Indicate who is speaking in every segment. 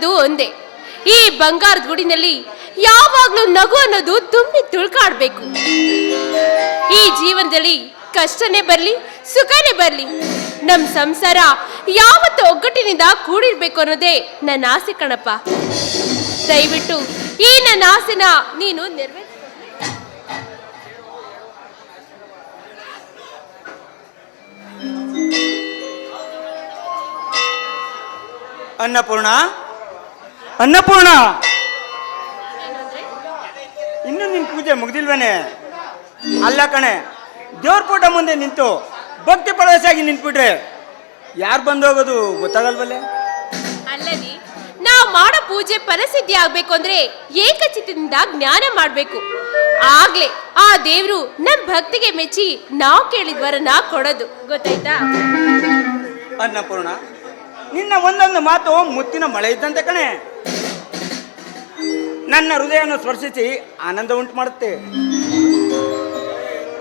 Speaker 1: ಕೇಳ್ಕೊಳ್ಳೋದು ಒಂದೇ. ಈ ಬಂಗಾರದ ಗುಡಿನಲ್ಲಿ ಯಾವಾಗ್ಲೂ ನಗು ಅನ್ನೋದು ತುಂಬಿ ತುಳ್ಕಾಡ್ಬೇಕು. ಈ ಜೀವನದಲ್ಲಿ ಕಷ್ಟನೇ ಬರ್ಲಿ, ಸುಖನೇ ಬರ್ಲಿ. ನಮ್ ಸಂಸಾರ ಯಾವತ್ತು ಒಗ್ಗಟ್ಟಿನಿಂದ ಕೂಡಿರ್ಬೇಕು ಅನ್ನೋದೇ ನನ್ನ ಆಸೆ ಕಣಪ್ಪ. ದಯವಿಟ್ಟು ಈ ನನ್ನ ಆಸೆನ ನೀನು ನೆರವೇರಿಸ.
Speaker 2: ಅನ್ನಪೂರ್ಣ ಅನ್ನಪೂರ್ಣ. ಇನ್ನು ನಿನ್ ಪೂಜೆ ಮುಗ್ದಿಲ್ವೇನೆ? ಅಲ್ಲ ಕಣೆ ದೇವ್ರ ಫೋಟೋ ಮುಂದೆ ನಿಂತು ಭಕ್ತಿ ಪಡವಸಾಗಿ ನಿಂತ್ಬಿಟ್ರೆ ಯಾರು ಬಂದೋಗೋದು ಗೊತ್ತಾಗಲ್ವಲ್ಲೇ?
Speaker 1: ಅಲ್ಲದಿ ನಾವು ಮಾಡೋ ಪೂಜೆ ಫಲಸಿದ್ಧಿ ಆಗ್ಬೇಕು ಅಂದ್ರೆ ಏಕಚಿತ್ತದಿಂದ ಜ್ಞಾನ ಮಾಡ್ಬೇಕು. ಆಗ್ಲೇ ಆ ದೇವ್ರು ನಮ್ ಭಕ್ತಿಗೆ ಮೆಚ್ಚಿ ನಾವು ಕೇಳಿದ ವರನ ಕೊಡೋದು. ಗೊತ್ತಾಯ್ತಾ?
Speaker 2: ಅನ್ನಪೂರ್ಣ ನಿನ್ನ ಒಂದೊಂದು ಮಾತು ಮುತ್ತಿನ ಮಳೆ ಇದ್ದಂತೆ ಕಣೆ. ನನ್ನ ಹೃದಯವನ್ನು ಸ್ಪರ್ಶಿಸಿ ಆನಂದ ಉಂಟು ಮಾಡುತ್ತೆ.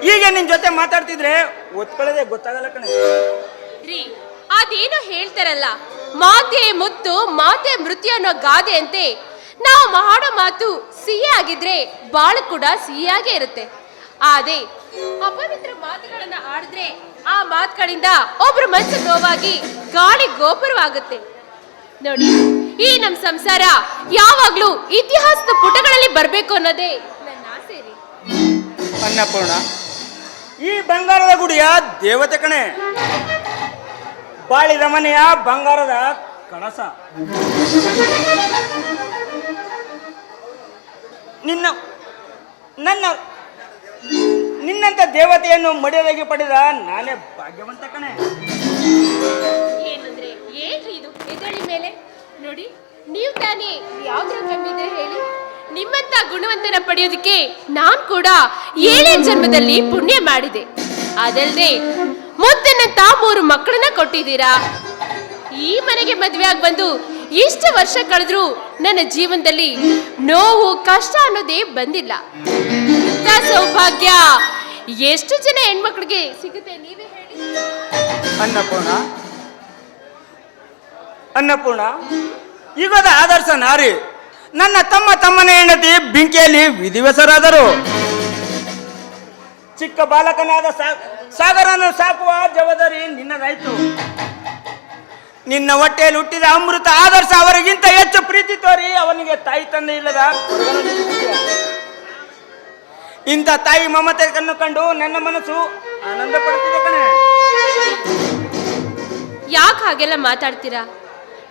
Speaker 2: ಈಗ ನಿನ್ ಜೊತೆ ಮಾತಾಡ್ತಿದ್ರೆ ಒತ್ಕೊಳ್ಳದೆ ಗೊತ್ತಾಗಲ್ಲ ಕಣೆ.
Speaker 1: ರೀ, ಅದೇನೋ ಹೇಳ್ತಾರಲ್ಲ? ಮಾತೆ ಮುತ್ತು, ಮಾತೆ ಮೃತ್ಯು ಅನ್ನೋ ಗಾದೆ ಅಂತೆ. ನಾವು ಮಾಡೋ ಮಾತು ಸಿಹಿ ಆಗಿದ್ರೆ ಬಾಳು ಕೂಡ ಸಿಹಿಯಾಗೇ ಇರುತ್ತೆ. ಆದ್ರೆ, ಅಪವಿತ್ರ ಮಾತುಗಳನ್ನ ಆಡಿದ್ರೆ ಆ ಮಾತುಗಳಿಂದ ಒಬ್ರು ಮನಸ್ಸು ನೋವಾಗಿ ಗಾಳಿ ಗೋಪುರವಾಗುತ್ತೆ. ನೋಡಿ ಈ ನಮ್ಮ ಸಂಸಾರ ಯಾವಾಗ್ಲೂ ಇತಿಹಾಸದ ಪುಟಗಳಲ್ಲಿ ಬರಬೇಕು ಅನ್ನೋದೇ. ನನ್ನ ಆಸೆ ರೀ.
Speaker 2: ಅನ್ನಪೂರ್ಣ ಈ ಬಂಗಾರದ ಗುಡಿಯ ದೇವತೆ ಕಣೆ. ಬಾಳಿದ ಮನೆಯ ಬಂಗಾರದ ಕಳಸ. ನಿನ್ನ ನನ್ನ ನಿನ್ನಂತ ದೇವತೆಯನ್ನು ಮಡಿಯಲಾಗಿ ಪಡೆದ ನಾನೇ ಭಾಗ್ಯವಂತ ಕಣೆ.
Speaker 1: ಏನಂದ್ರೆ ಏನ್ರಿ ಇದು? ಎದಳಿ ಮೇಲೆ? ನೋಡಿ, ನೀವು ತಾನೇ ಯಾವ್ದ್ರ ಕಮ್ಮಿ ಹೇಳಿ? ನಿಮ್ಮಂತ ಗುಣವಂತನ ಪಡೆಯೋದಕ್ಕೆ ನಾನ್ ಕೂಡ ಏಳೇ ಜನ್ಮದಲ್ಲಿ ಪುಣ್ಯ ಮಾಡಿದೆ. ಅದಲ್ದೆ ಮುದ್ದನ್ನಂತ ಮೂರು ಮಕ್ಕಳನ್ನ ಕೊಟ್ಟಿದ್ದೀರಾ? ಈ ಮನೆಗೆ ಮದ್ವೆ ಆಗಿ ಬಂದು ಇಷ್ಟು ವರ್ಷ ಕಳೆದ್ರು ನನ್ನ ಜೀವನದಲ್ಲಿ ನೋವು, ಕಷ್ಟ ಅನ್ನೋದೇ ಬಂದಿಲ್ಲ. ಸೌಭಾಗ್ಯ ಎಷ್ಟು ಜನ ಹೆಣ್ಮಕ್ಳಿಗೆ ಸಿಗುತ್ತೆ ನೀವೇ ಹೇಳಿ.
Speaker 2: ಅನ್ನಪೂರ್ಣ ಅನ್ನಪೂರ್ಣ, ಯುಗದ ಆದರ್ಶ ನಾರಿ. ನನ್ನ ತಮ್ಮ ತಮ್ಮನ ಹೆಂಡತಿ, ಬೆಂಕಿಯಲ್ಲಿ ವಿಧಿವಸರಾದರು ಚಿಕ್ಕ ಬಾಲಕನಾದ ಸಾಗರನ್ನು ಸಾಕುವ ಜವಾಬ್ದಾರಿ ನಿನ್ನದಾಯ್ತು. ನಿನ್ನ ಹೊಟ್ಟೆಯಲ್ಲಿ ಹುಟ್ಟಿದ ಅಮೃತ ಆದರ್ಶ ಅವರಿಗಿಂತ ಹೆಚ್ಚು ಪ್ರೀತಿ ತೋರಿ, ಅವನಿಗೆ ತಾಯಿ ತಂದೆ ಇಲ್ಲದ ಇಂಥ ತಾಯಿ ಮಮತೆ ಕಣ್ಣು ಕಂಡು ನನ್ನ ಮನಸ್ಸು ಆನಂದ ಪಡುತ್ತಿದೆ ಕಣೆ.
Speaker 1: ಯಾಕೆ ಹಾಗೆಲ್ಲ ಮಾತಾಡ್ತೀರಾ?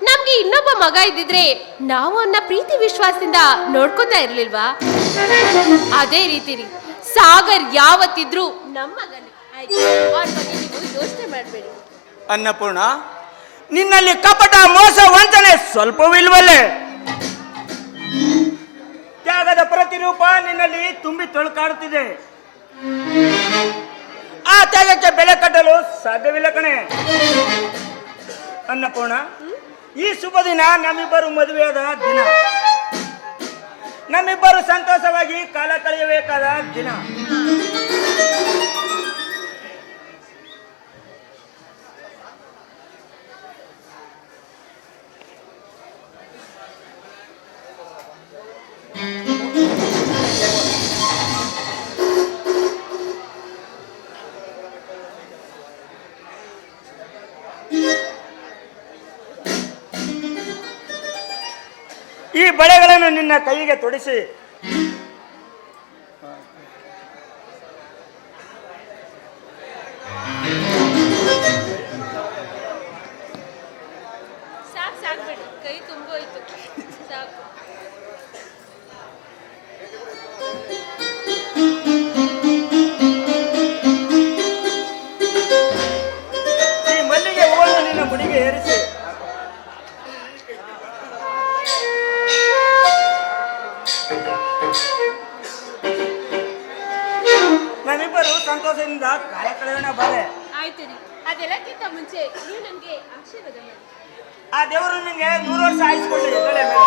Speaker 1: ನಮ್ಗೆ ಇನ್ನೊಬ್ಬ ಮಗ ಇದ್ದಿದ್ರೆ ನಾವು ಅವನ್ನ ಪ್ರೀತಿ ವಿಶ್ವಾಸದಿಂದ ನೋಡ್ಕೊತಾ ಇರ್ಲಿಲ್ವಾ? ಅದೇ ರೀತಿ ರೀ. ಸಾಗರ್ ಯಾವತ್ತಿದ್ರು ನಮ್ಮ ಮಾಡಬೇಡಿ.
Speaker 2: ಅನ್ನಪೂರ್ಣ, ನಿನ್ನಲ್ಲಿ ಕಪಟ, ಮೋಸ, ವಂಚನೆ ಸ್ವಲ್ಪವೂ ಇಲ್ವಲ್ಲೇ? ತ್ಯಾಗದ ಪ್ರತಿರೂಪ ನಿನ್ನಲ್ಲಿ ತುಂಬಿ ತೊಳ್ಕಾಡುತ್ತಿದೆ ಆ ತ್ಯಾಗಕ್ಕೆ ಬೆಲೆ ಕಟ್ಟಲು ಸಾಧ್ಯವಿಲ್ಲ ಕಣೆ. ಅನ್ನಪೂರ್ಣ ಈ ಶುಭ ದಿನ ನಮ್ಮಿಬ್ಬರು ಮದುವೆಯಾದ ದಿನ. ನಮ್ಮಿಬ್ಬರು ಸಂತೋಷವಾಗಿ ಕಾಲ ಕಳೆಯಬೇಕಾದ ದಿನ. ಈ ಬಳೆಗಳನ್ನು ನಿನ್ನ ಕೈಗೆ ತೊಡಿಸಿ. ಸಂತೋಷದಿಂದ ಕಾಲ ಬರೆ ಬಾರೆ
Speaker 1: ಆಯ್ತು ರೀ. ಅದೆಲ್ಲಕ್ಕಿಂತ ಮುಂಚೆ ನೀವು ನನಗೆ ಆಶೀರ್ವಾದ ಮಾಡಿ.
Speaker 2: ಆ ದೇವರು ನಿಮಗೆ ನೂರು ವರ್ಷ ಎದ್ದೇಳೆ ಮೇಲೆ.